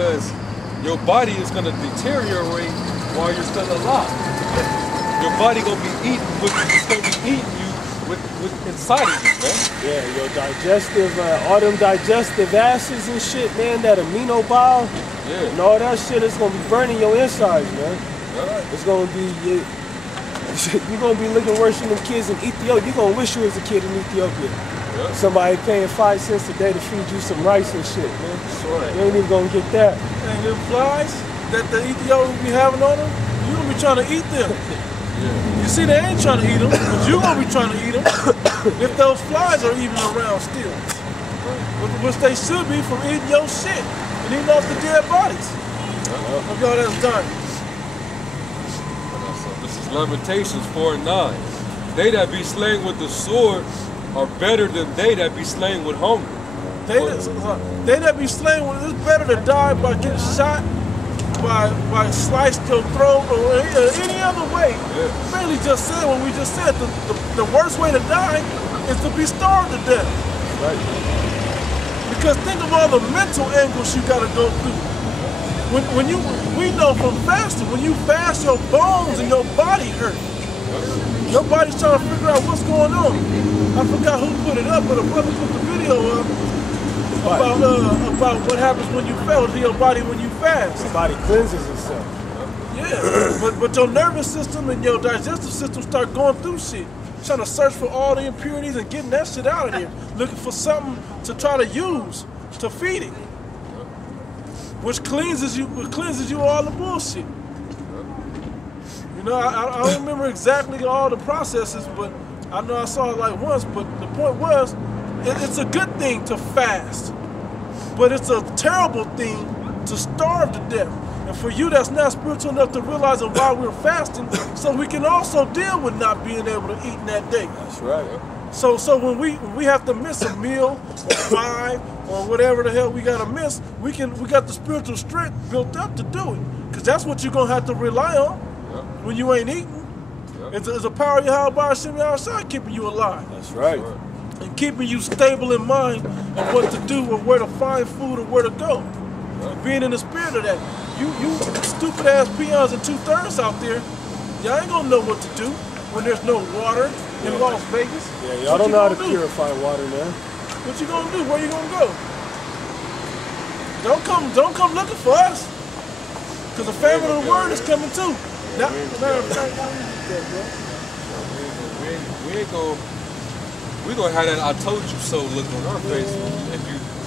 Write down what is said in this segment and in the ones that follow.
because your body is going to deteriorate while you're still alive. Your body going to be eating you with inside of you, man. Yeah, your digestive, all them digestive acids and shit, man, that amino bile, and all that shit is going to be burning your insides, man. It's going to be, you're going to be looking worse than them kids in Ethiopia. You're going to wish you was a kid in Ethiopia. Somebody paying 5 cents a day to feed you some rice and shit, man. You ain't even going to get that. And them flies that the Ethiopians be having on them, you going to be trying to eat them. You see, they ain't trying to eat them, but you going to be trying to eat them if those flies are even around still. Which they should be from eating your shit and eating off the dead bodies of y'all that's dying. This is Lamentations 4:9. They that be slain with the sword are better than they that be slain with hunger. They that be slain with, it's better to die by getting shot, by sliced your throat, or any other way. Mainly just said what we just said. The worst way to die is to be starved to death. Right. Because think of all the mental anguish you got to go through. We know from fasting, when you fast, your bones and your body hurt. Your body's trying to figure out what's going on. I forgot who put it up, but a brother put the video up about what happens when you fast to your body when you fast. Your body cleanses itself. Yeah, but your nervous system and your digestive system start going through shit, trying to search for all the impurities and getting that shit out of there, looking for something to try to use to feed it, which cleanses you all the bullshit. You know, I don't remember exactly all the processes, but I know I saw it like once. But the point was, it's a good thing to fast, but it's a terrible thing to starve to death. And for you that's not spiritual enough to realize why we're fasting, so we can also deal with not being able to eat in that day. That's right. So when we have to miss a meal or 5 or whatever the hell we gotta miss, we got the spiritual strength built up to do it. Because that's what you're gonna have to rely on when you ain't eating. It's a power of Yahweh Shimmy outside keeping you alive. That's right. And keeping you stable in mind of what to do or where to find food or where to go. And being in the spirit of that. You stupid ass peons and 2/3 out there, y'all ain't gonna know what to do when there's no water in Las Vegas. Yeah, y'all don't know how to purify water, man. What you gonna do? Where you gonna go? Don't come looking for us. Cause the famine of the word is coming too. We gonna have that "I told you so" look on our face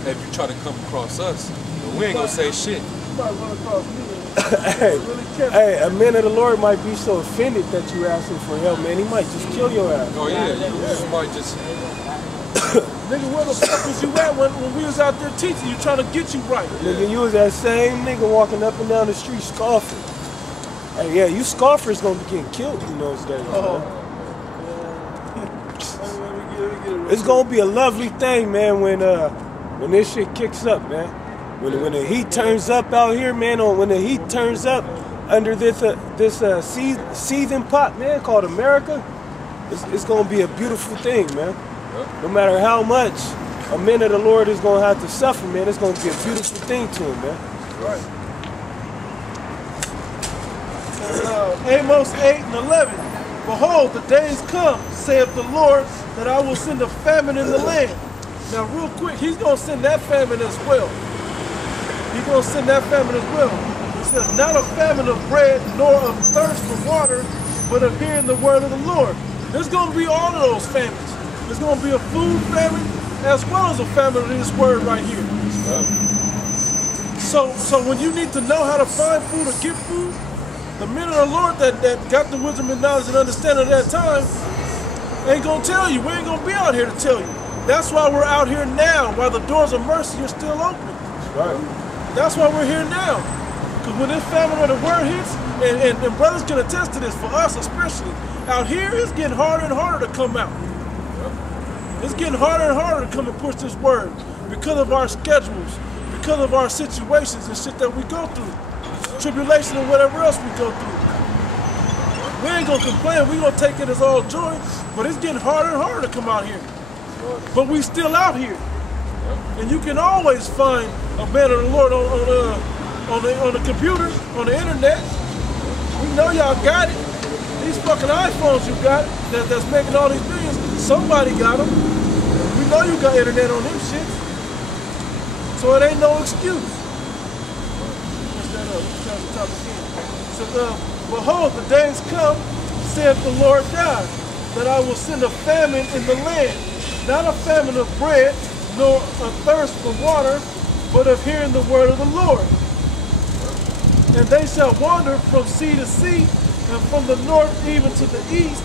if you try to come across us. We ain't gonna say shit. Hey, a man of the Lord might be so offended that you asking for help, man. He might just kill your ass. Oh yeah, you just might just. Nigga, where the fuck was you at when we was out there teaching you, trying to get you right? Nigga, you was that same nigga walking up and down the street scoffing. Hey, yeah, you scoffers gonna be getting killed in those days. It's gonna be a lovely thing, man, when this shit kicks up, man. When the heat turns up out here, man, or when the heat turns up under this seething pot, man, called America, it's gonna be a beautiful thing, man. No matter how much a man of the Lord is gonna have to suffer, man, it's gonna be a beautiful thing to him, man. Right. Amos 8:11. Behold, the days come, saith the Lord, that I will send a famine in the land. Now, real quick, he's gonna send that famine as well. He's going to send that famine as well. It says, not a famine of bread, nor of thirst for water, but of hearing the word of the Lord. There's going to be all of those famines. There's going to be a food famine, as well as a famine of this word right here. So when you need to know how to find food or get food, the men of the Lord that got the wisdom and knowledge and understanding at that time ain't going to tell you. We ain't going to be out here to tell you. That's why we're out here now, while the doors of mercy are still open. Right. That's why we're here now. Because when this famine of the word hits, and brothers can attest to this, for us especially, out here it's getting harder and harder to come out. It's getting harder and harder to come and push this word because of our schedules, because of our situations and shit that we go through. Tribulation and whatever else we go through. We ain't gonna complain, we gonna take it as all joy, but it's getting harder and harder to come out here. But we still out here. And you can always find a man of the Lord on the computer, on the internet. We know y'all got it. These fucking iPhones you got that's making all these billions, somebody got them. We know you got internet on them shit. So it ain't no excuse. What's that up? Let's top again. So, behold, the days come, saith the Lord God, that I will send a famine in the land, not a famine of bread, nor a thirst for water, but of hearing the word of the Lord. And they shall wander from sea to sea, and from the north even to the east.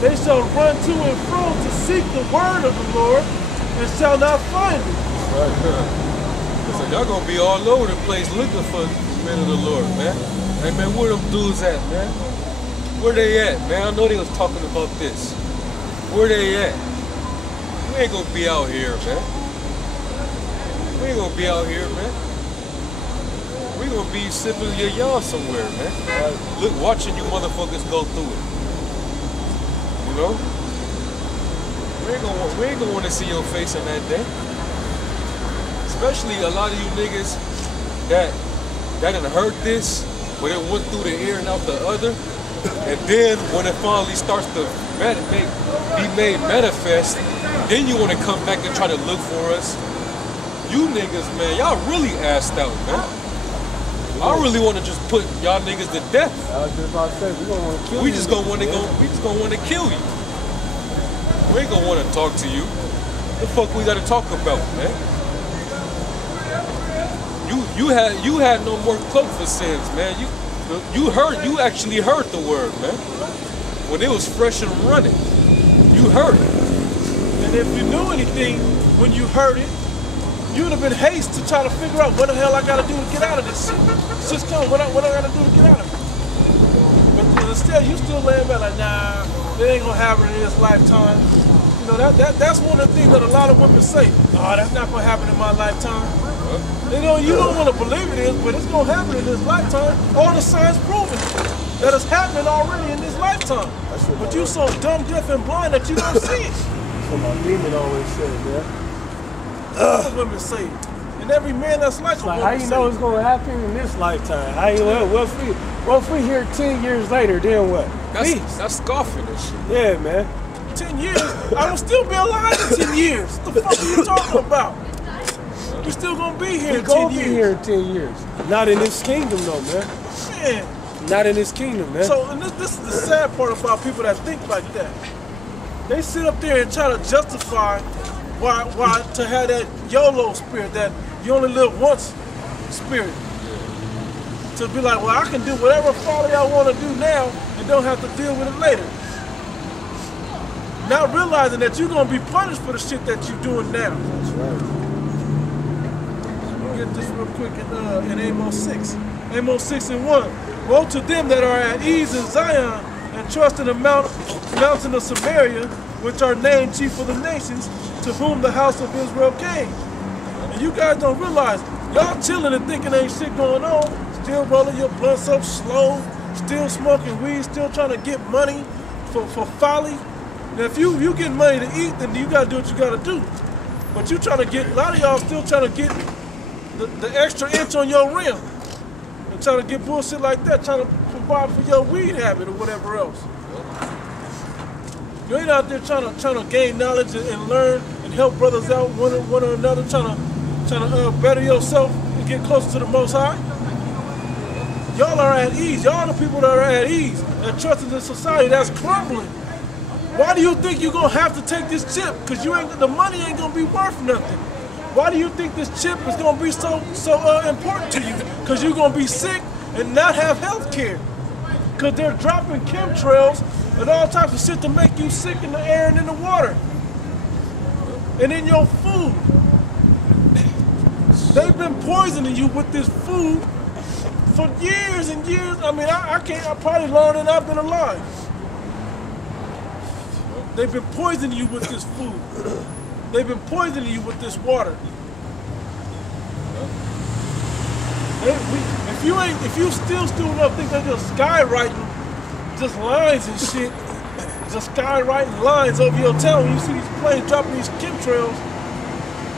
They shall run to and fro to seek the word of the Lord, and shall not find it. Listen, y'all gonna be all over the place looking for the men of the Lord, man. Hey, man, where them dudes at, man? Where they at, man? I know they was talking about this. Where they at? We ain't gonna be out here, man. We ain't gonna be out here, man. We gonna be sipping your y'all somewhere, man. Look, watching you motherfuckers go through it. You know? We ain't gonna want to see your face on that day. Especially a lot of you niggas that done heard this, but it went through the ear and out the other. And then when it finally starts to be made manifest, then you want to come back and try to look for us. You niggas, man, y'all really assed out, man. I really want to just put y'all niggas to death. I was just about to say, we gonna want to kill you. We just gonna want to kill you. We ain't gonna want to talk to you. The fuck we gotta talk about, man? You had no more cloak for sins, man. You actually heard the word, man. When it was fresh and running, you heard it. And if you knew anything when you heard it, you would have been haste to try to figure out what the hell I gotta do to get out of this shit. It's just coming, what I gotta do to get out of it. But instead, you still laying back like, nah, it ain't gonna happen in this lifetime. You know, that's one of the things that a lot of women say. Oh, that's not gonna happen in my lifetime. You know, you don't want to believe it is, but it's gonna happen in this lifetime. All the signs proving that it's happening already in this lifetime. But you so dumb, deaf, and blind that you don't see it. That's what my demon always said, man. All the women say it. And every man that's like a woman how you know it's gonna happen in this lifetime? How you what if we hear 10 years later, then what? That's scoffing and shit. Yeah, man. 10 years? I will still be alive in 10 years. What the fuck are you talking about? We're still gonna be here in 10 years. We're gonna be here in 10 years. Not in this kingdom though, man. Man. Not in this kingdom, man. So, and this is the sad part about people that think like that. They sit up there and try to justify why to have that YOLO spirit, that you only live once spirit. To be like, well, I can do whatever folly I want to do now and don't have to deal with it later. Not realizing that you're going to be punished for the shit that you're doing now. That's right. Let me get this real quick in Amos 6. Amos 6 and 1. Woe to them that are at ease in Zion and trust in the mountain of Samaria, which are named chief of the nations, to whom the house of Israel came. And you guys don't realize, y'all chilling and thinking ain't shit going on, still rolling your blunts up slow, still smoking weed, still trying to get money for folly. Now if you get money to eat, then you gotta do what you gotta do. But you trying to get, a lot of y'all still trying to get the extra inch on your rim. And trying to get bullshit like that, trying to provide for your weed habit or whatever else. You ain't out there trying to gain knowledge and learn and help brothers out one or another, trying to better yourself and get closer to the Most High. Y'all are at ease. Y'all the people that are at ease and trust in this society that's crumbling. Why do you think you're gonna have to take this chip? Because the money ain't gonna be worth nothing. Why do you think this chip is gonna be so important to you? Because you're gonna be sick and not have health care. Because they're dropping chemtrails and all types of shit to make you sick in the air and in the water. And in your food. They've been poisoning you with this food for years and years. I mean, I probably learned it, I've been alive. They've been poisoning you with this food. They've been poisoning you with this water. If you still stupid enough think they're just skywriting just lines and shit, just skywriting lines over your town when you see these planes dropping these chemtrails,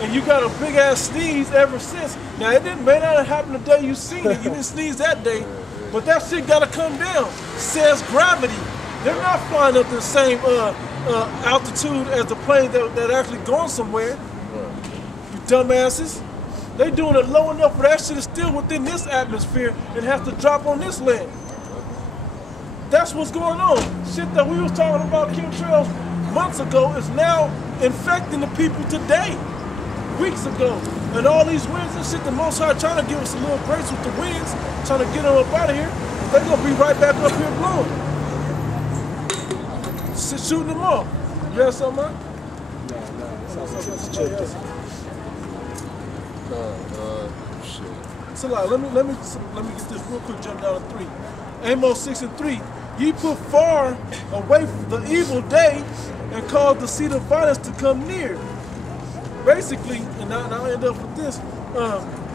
and you got a big ass sneeze ever since, Now it may not have happened the day you seen it. You didn't sneeze that day, but that shit gotta come down. Says gravity. They're not flying up the same altitude as the plane that actually going somewhere. You dumbasses. They doing it low enough where that shit is still within this atmosphere and has to drop on this land. That's what's going on. Shit that we was talking about chemtrails months ago is now infecting the people today, weeks ago. And all these winds and shit, the Most High trying to give us a little grace with the winds, trying to get them up out of here. They're gonna be right back up here blowing. Shooting them off. You have something, man? Shit. So like, let me get this real quick. Jump down to 3. Amos 6:3. Ye put far away the evil day and cause the seed of violence to come near. Basically, and I'll end up with this.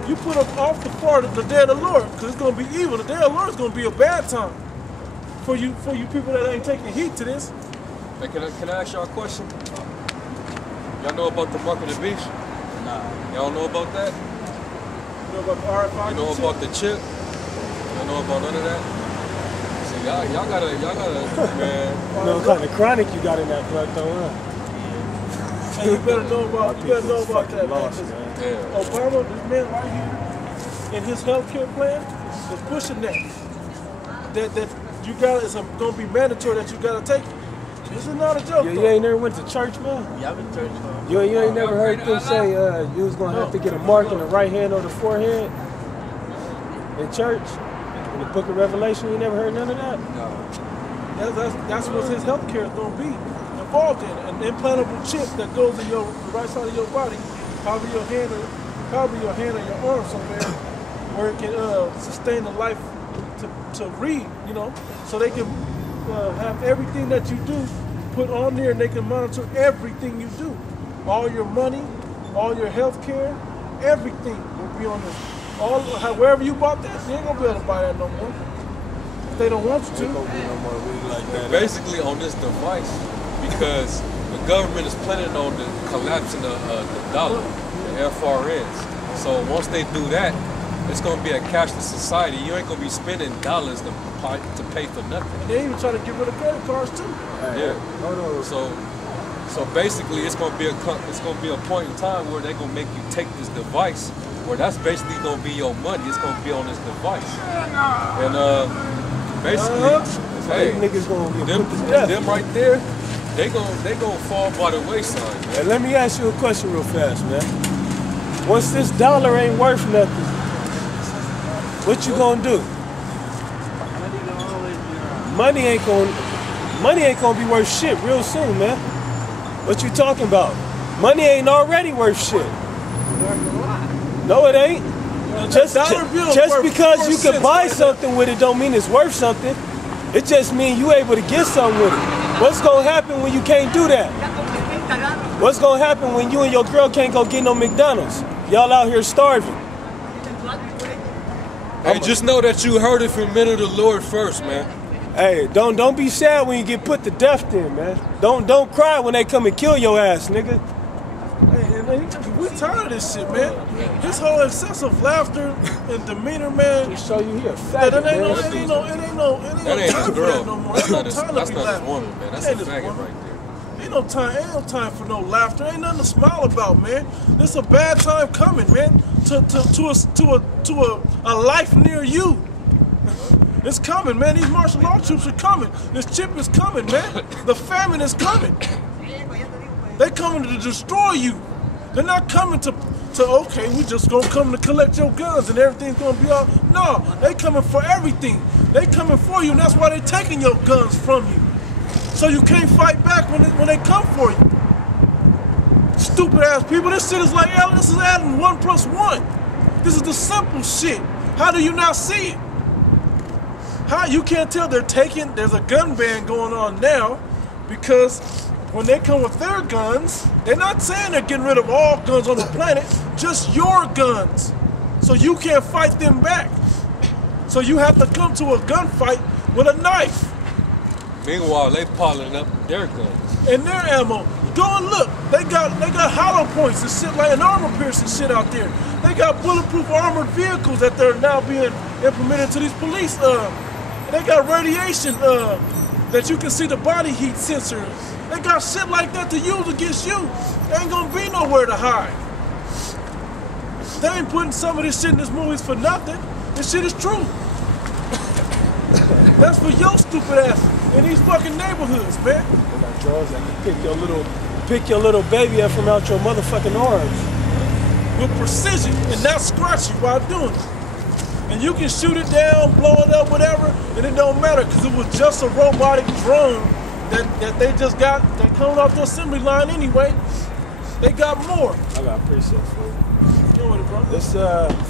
You put up off the far the day of the Lord, because it's gonna be evil. The day of the Lord is gonna be a bad time for you people that ain't taking heed to this. Hey, can I ask y'all a question? Y'all know about the mark of the beast? Nah. Y'all know about that? You know about the RFIDay? You know about the chip? Y'all know about none of that? See, y'all gotta, man. You know what kind of chronic you got in that blood though, huh? And you better know about that, lost, man. Yeah. Obama, this man right here, in his healthcare plan, is pushing that you got it's gonna be mandatory that you gotta take it. This is not a joke. You ain't never went to church, man? Yeah, I've been to church. You ain't never heard them say you was gonna have to get a mark on the right hand or the forehead in church? In the book of Revelation, you never heard none of that? No. That's what his healthcare is gonna be involved in. An implantable chip that goes in the right side of your body, probably your hand or your arm somewhere, where it can sustain the life to read, you know, so they can have everything that you do put on there, and they can monitor everything you do. All your money, all your health care, everything will be on this. Wherever you bought that, you ain't gonna be able to buy that no more. If they don't want you to. Basically on this device, because the government is planning on collapsing the dollar, the FRNs. So once they do that, it's going to be a cashless society. You ain't going to be spending dollars to pay for nothing. And they even try to get rid of credit cards too. Yeah. So basically, it's going to be a point in time where they're going to make you take this device, where that's basically going to be your money. It's going to be on this device. And basically, hey, niggas gonna get put to death. Them right there, they gonna fall by the wayside, man. And let me ask you a question real fast, man. Once this dollar ain't worth nothing, what you gonna do? Money ain't gonna be worth shit real soon, man. What you talking about? Money ain't already worth shit. No, it ain't. Just because you can buy something with it don't mean it's worth something. It just means you able to get something with it. What's gonna happen when you can't do that? What's gonna happen when you and your girl can't go get no McDonald's? Y'all out here starving. Hey, just know that you heard it from men of the Lord first, man. Hey, don't be sad when you get put to death then, man. Don't cry when they come and kill your ass, nigga. Hey, we tired of this shit, man. His whole excessive laughter and demeanor, man. They show you here faggot, It ain't no That ain't time his for girl. that no more. Ain't no time to That's be not his laughing. woman, man. That's a faggot right there. Ain't no time for no laughter. Ain't nothing to smile about, man. This a bad time coming, man. To a life near you. It's coming, man. These martial law troops are coming. This chip is coming, man. The famine is coming. They coming to destroy you. They're not coming to okay, we just gonna come to collect your guns and everything's gonna be all. No, they coming for everything. They coming for you, and that's why they taking your guns from you. So you can't fight back when they come for you. Stupid ass people. This shit is like, this is adding 1 + 1. This is the simple shit. How do you not see it? How you can't tell there's a gun ban going on now, because when they come with their guns, they're not saying they're getting rid of all guns on the planet, just your guns. So you can't fight them back. So you have to come to a gunfight with a knife. Meanwhile, they piling up their guns. and their ammo. Go and look. They got hollow points and shit like an armor piercing shit out there. They got bulletproof armored vehicles that they're now being implemented to these police. They got radiation that you can see the body heat sensors. They got shit like that to use against you. They ain't gonna be nowhere to hide. They ain't putting some of this shit in these movies for nothing. This shit is true. That's for your stupid ass in these fucking neighborhoods, man. Like Charles, I can pick your little baby up from out your motherfucking arms with precision and not scratch you while doing it. And you can shoot it down, blow it up, whatever, and it don't matter because it was just a robotic drone that they just got. They coming off the assembly line anyway. They got more. I got precepts for you. Go with it, bro. It's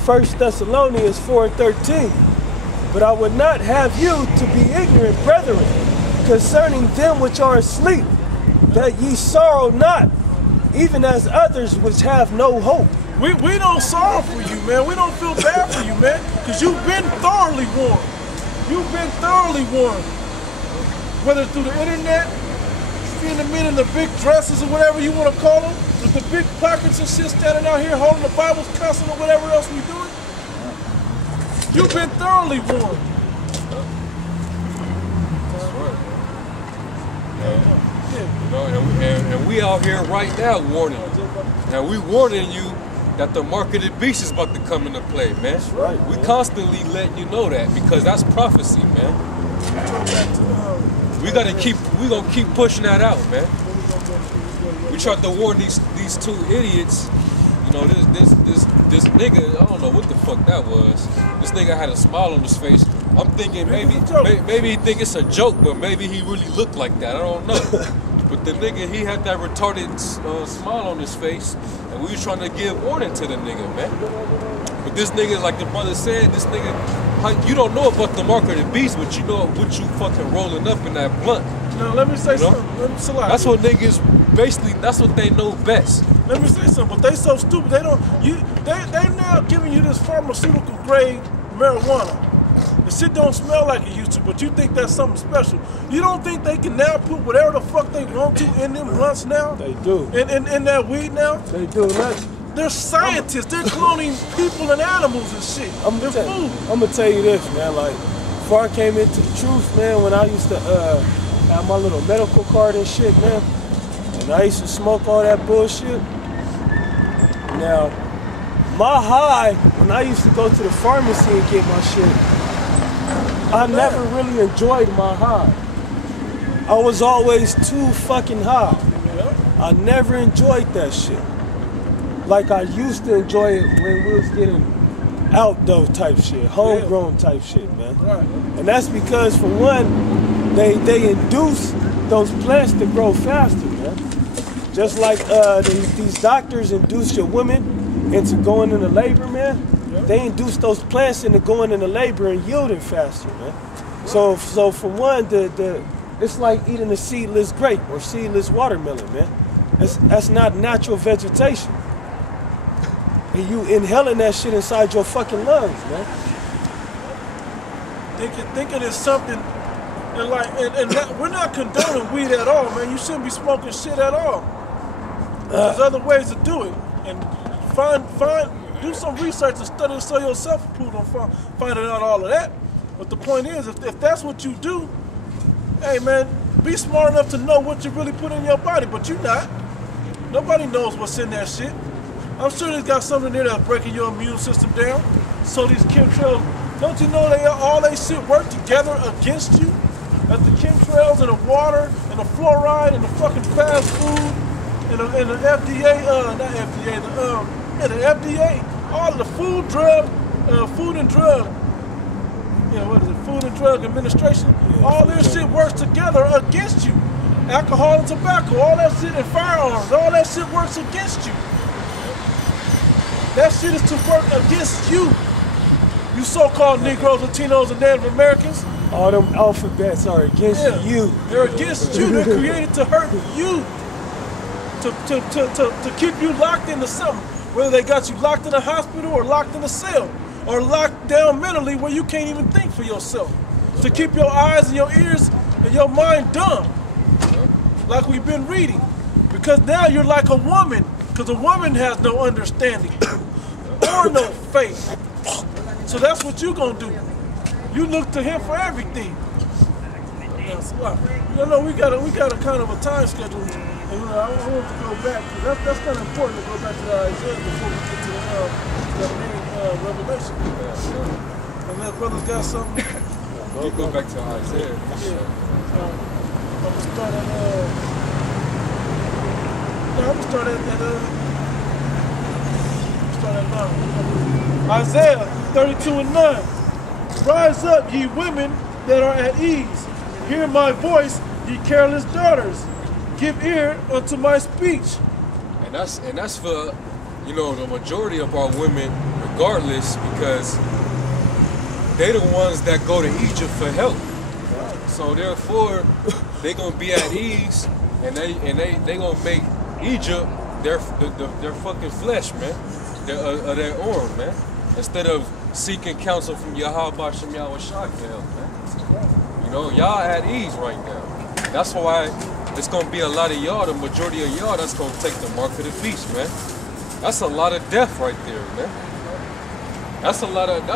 1 Thessalonians 4:13. But I would not have you to be ignorant, brethren, concerning them which are asleep, that ye sorrow not, even as others which have no hope. We don't sorrow for you, man. We don't feel bad for you, man, because you've been thoroughly warned. You've been thoroughly warned. Whether it's through the internet, seeing the men in the big dresses or whatever you want to call them, with the big pockets and shit standing out here holding the Bibles constant or whatever else we doing. You've been thoroughly warned. You know, and we out here right now warning. Now we warning you that the mark of the beast is about to come into play, man. That's right. We constantly letting you know that because that's prophecy, man. We gonna keep pushing that out, man. We tried to warn these two idiots. You know, this nigga, I don't know what the fuck that was. This nigga had a smile on his face. I'm thinking maybe he think it's a joke, but maybe he really looked like that. I don't know. But the nigga, he had that retarded smile on his face, and we was trying to give warning to the nigga, man. But this nigga, like the brother said, this nigga, you don't know about the mark of the beast, but you know what you fucking rolling up in that blunt. Now let me say something. That's what niggas basically. That's what they know best. Let me say something. But they so stupid. They don't. They now giving you this pharmaceutical grade marijuana. The shit don't smell like it used to, but you think that's something special. You don't think they can now put whatever the fuck they want to in them blunts now? They do. In that weed now? They do. They're scientists. They're cloning people and animals and shit. I'm gonna tell you this, man. Like, before I came into the truth, man, when I used to have my little medical card and shit, man, and I used to smoke all that bullshit. Now, my high, when I used to go to the pharmacy and get my shit, I never really enjoyed my high. I was always too fucking high. I never enjoyed that shit. Like I used to enjoy it when we was getting outdoor type shit, homegrown type shit, man. Right. And that's because, for one, they induce those plants to grow faster, man. Just like these doctors induce your women into going into labor, man. They induce those plants into going into labor and yielding faster, man. So for one, it's like eating a seedless grape or seedless watermelon, man. That's not natural vegetation. And you inhaling that shit inside your fucking lungs, man. Thinking it's something, and we're not condoning weed at all, man. You shouldn't be smoking shit at all. There's other ways to do it, and do some research and study so yourself approved on finding out all of that. But the point is, if that's what you do, hey man, be smart enough to know what you really put in your body, but you're not. Nobody knows what's in that shit. I'm sure there's got something there that's breaking your immune system down. So these chemtrails, don't you know all they shit work together against you? That the chemtrails and the water and the fluoride and the fucking fast food and the FDA, not FDA, the FDA, all of the food and drug, what is it, Food and Drug Administration, all this shit works together against you. Alcohol and tobacco, all that shit, and firearms, all that shit works against you. That shit is to work against you. You so-called Negroes, Latinos, and Native Americans. All them alphabets are against you. They're against you. They're created to hurt you. To keep you locked into something. Whether they got you locked in a hospital or locked in a cell. Or locked down mentally where you can't even think for yourself. To keep your eyes and your ears and your mind dumb. like we've been reading. Because now you're like a woman, because a woman has no understanding or no faith. So that's what you're going to do. You look to him for everything. You know, we got a kind of a time schedule. And I want to go back. That's kind of important to go back to the Isaiah before we get to the main Revelation. Unless brothers got something. You go back to Isaiah. Yeah. I'm gonna start at 9. Isaiah 32:9. Rise up, ye women that are at ease. Hear my voice, ye careless daughters. Give ear unto my speech. And that's for, you know, the majority of our women, regardless, because they the ones that go to Egypt for help. So therefore, they gonna be at ease, and they gonna make Egypt their fucking flesh, man, their arm, man. Instead of seeking counsel from Yahweh Shem Yahweh Shai for help, man. You know, y'all at ease right now. That's why it's gonna be a lot of y'all, the majority of y'all, that's gonna take the mark of the beast, man. That's a lot of death right there, man. That's a lot of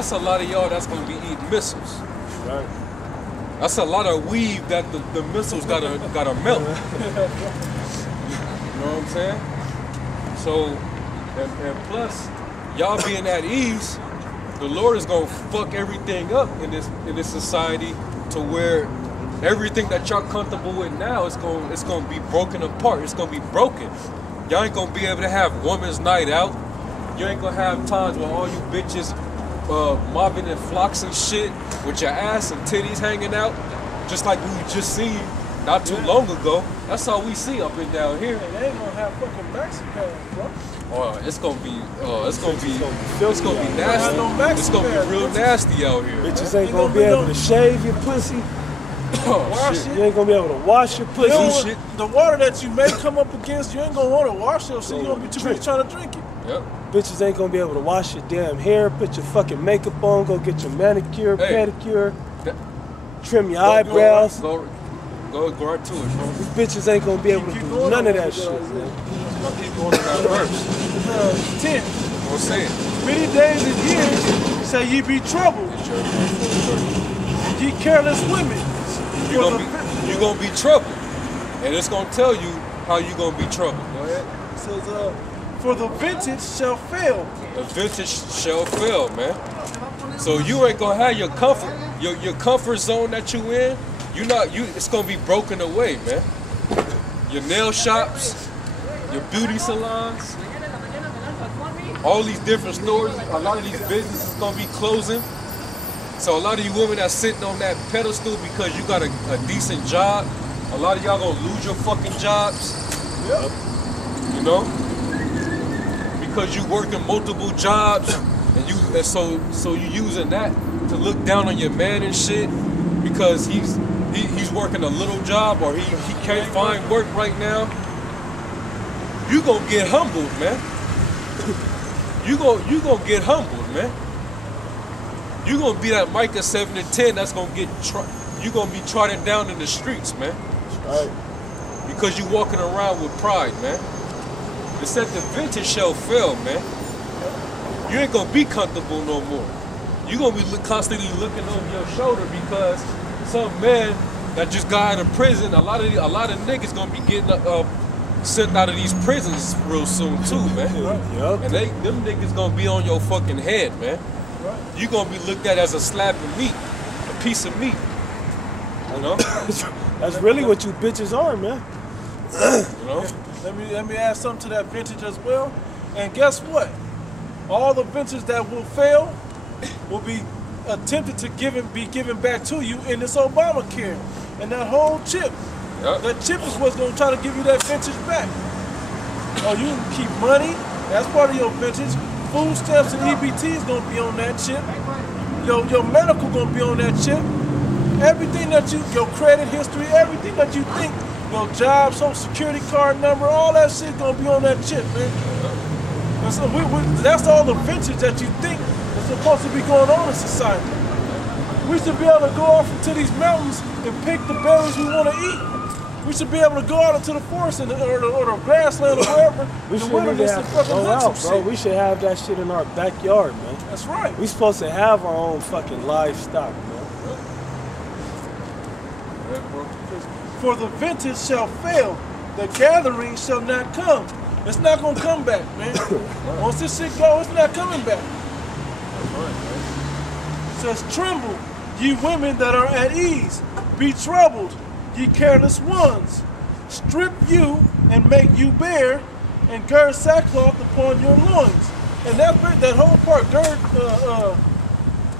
y'all that's gonna be eating missiles. Right. That's a lot of weave that the missiles gotta melt. You know what I'm saying? So, and plus, y'all being at ease, the Lord is gonna fuck everything up in this society to where everything that y'all comfortable with now is gonna be broken apart. It's gonna be broken. Y'all ain't gonna be able to have women's night out. You ain't gonna have times where all you bitches mobbing in flocks and shit with your ass and titties hanging out, just like we just seen not too long ago. That's all we see up and down here. And they ain't gonna have fucking Mexican, bro. Oh, it's gonna be nasty. No It's gonna be real nasty out here. Bitches ain't gonna be able to shave your pussy. Wash shit. it. You ain't gonna be able to wash your pussy. You know, shit. the water that you may come up against, you ain't gonna want to wash your shit. You're gonna be too busy trying to drink it. Yep. Bitches ain't gonna be able to wash your damn hair, put your fucking makeup on, go get your manicure, pedicure, trim your eyebrows. Go right to it, bro. These bitches ain't gonna be able to do none of that shit, man. I'll keep going to that verse. 10. What's saying? Many days and years say ye be troubled, ye careless women. You're gonna be troubled. And it's gonna tell you how you gonna be troubled. Go ahead. It says, for the vintage shall fail. The vintage shall fail, man. So you ain't gonna have your comfort zone that you in. It's gonna be broken away, man. Your nail shops, your beauty salons, all these different stores, a lot of these businesses gonna be closing. So a lot of you women that's sitting on that pedestal because you got a decent job, a lot of y'all gonna lose your fucking jobs. Yep. You know? Because you working multiple jobs and so you using that to look down on your man and shit because he's working a little job or he can't find work right now. You gonna get humbled, man. You gonna get humbled, man. You gonna be that Micah 7 and 10 that's gonna you gonna be trotted down in the streets, man. Right. Because you walking around with pride, man. It said the vintage shall fail, man. You ain't gonna be comfortable no more. You gonna be constantly looking over your shoulder because some man that just got out of prison, a lot of niggas gonna be getting sent out of these prisons real soon too, man. Yep. And them niggas gonna be on your fucking head, man. You gonna be looked at as a slab of meat, a piece of meat. You know? That's really what you bitches are, man. You know? Let me add something to that vintage as well. And guess what? All the vintage that will fail will be attempted to be given back to you in this Obamacare. And that whole chip, that chip is what's going to try to give you that vintage back. Or you can keep money, that's part of your vintage. Food stamps and EBT is going to be on that chip. Your medical going to be on that chip. Everything that your credit history, everything that you think, your job, social security card number, all that shit going to be on that chip, man. And so that's all the vintage that you think is supposed to be going on in society. We should be able to go off into these mountains and pick the berries we want to eat. We should be able to go out into the forest or the grassland or wherever, We the should wilderness and fucking go hunt out, some bro. shit. We should have that shit in our backyard, man. That's right. We supposed to have our own fucking livestock, man. For the vintage shall fail, the gathering shall not come. It's not gonna come back, man. Once this shit go, it's not coming back. It says, tremble, ye women that are at ease. Be troubled, ye careless ones. Strip you and make you bare, and gird sackcloth upon your loins. And that whole part,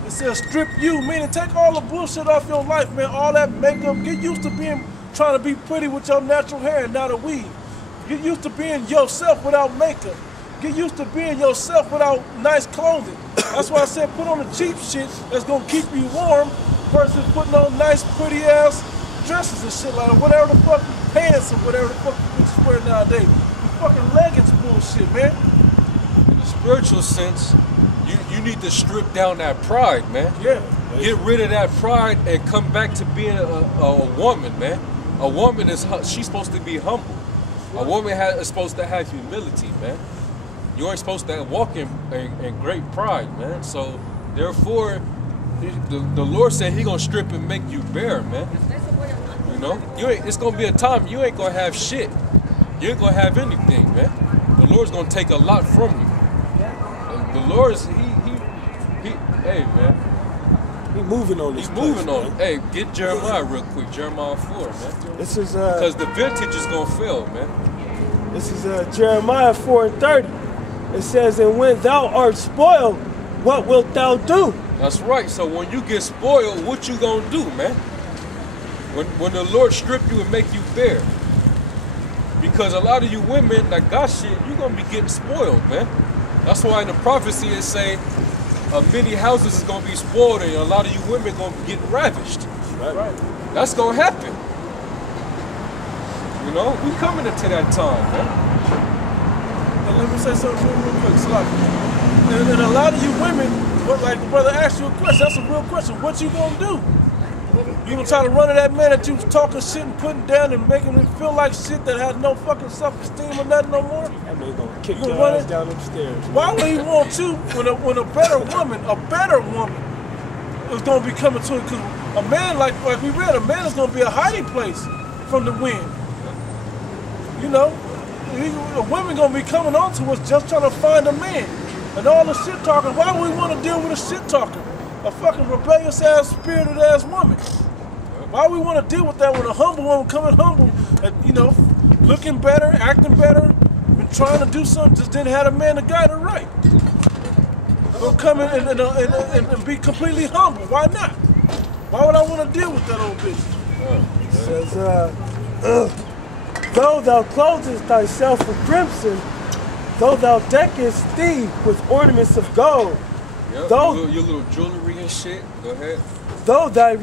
it says strip you, meaning take all the bullshit off your life, man. All that makeup. Get used to trying to be pretty with your natural hair and not a weave. Get used to being yourself without makeup. Get used to being yourself without nice clothing. That's why I said put on the cheap shit that's gonna keep you warm versus putting on nice, pretty ass dresses and shit like that. Whatever the fuck, pants or whatever the fuck you bitches wear nowadays. The fucking leggings bullshit, man. In the spiritual sense, you need to strip down that pride, man. Yeah. Get rid of that pride and come back to being a woman, man. A woman she's supposed to be humble. A woman is supposed to have humility, man. You ain't supposed to walk in great pride, man. So therefore, the Lord said He gonna strip and make you bare, man. You know, it's gonna be a time you ain't gonna have shit. You ain't gonna have anything, man. The Lord's gonna take a lot from you. The Lord's hey, man. He moving on this. He's moving on it. Hey, get Jeremiah real quick. Jeremiah 4, man. This is because the vintage is gonna fail, man. This is Jeremiah 4:30. It says, "And when thou art spoiled, what wilt thou do?" That's right. So when you get spoiled, what you gonna do, man? When the Lord strip you and make you bare. Because a lot of you women that got shit, you gonna be getting spoiled, man. That's why in the prophecy it say many houses is gonna be spoiled and a lot of you women gonna be getting ravished. Right. That's gonna happen. You know, we coming into that time, man. And let me say something real quick. So like, and a lot of you women, like the brother asked you a question, that's a real question. What you gonna do? You gonna try to run to that man that you was talking shit and putting down and making him feel like shit that had no fucking self-esteem or nothing no more? That man gonna kick your ass down upstairs. Why would he want you when a better woman is gonna be coming to it? Because a man, like we read, a man is gonna be a hiding place from the wind. You know, a woman gonna be coming on to us just trying to find a man. And all the shit talking, why would we want to deal with a shit talker? A fucking rebellious ass, spirited ass woman. Why we want to deal with that when a humble woman coming humble, and, you know, looking better, acting better, been trying to do something, just didn't have a man to guide her right. Gonna come in and be completely humble. Why not? Why would I want to deal with that old bitch? It says, though thou clothest thyself with crimson, though thou deckest thee with ornaments of gold, Yep, though your little jewelry and shit. Go ahead. Though thy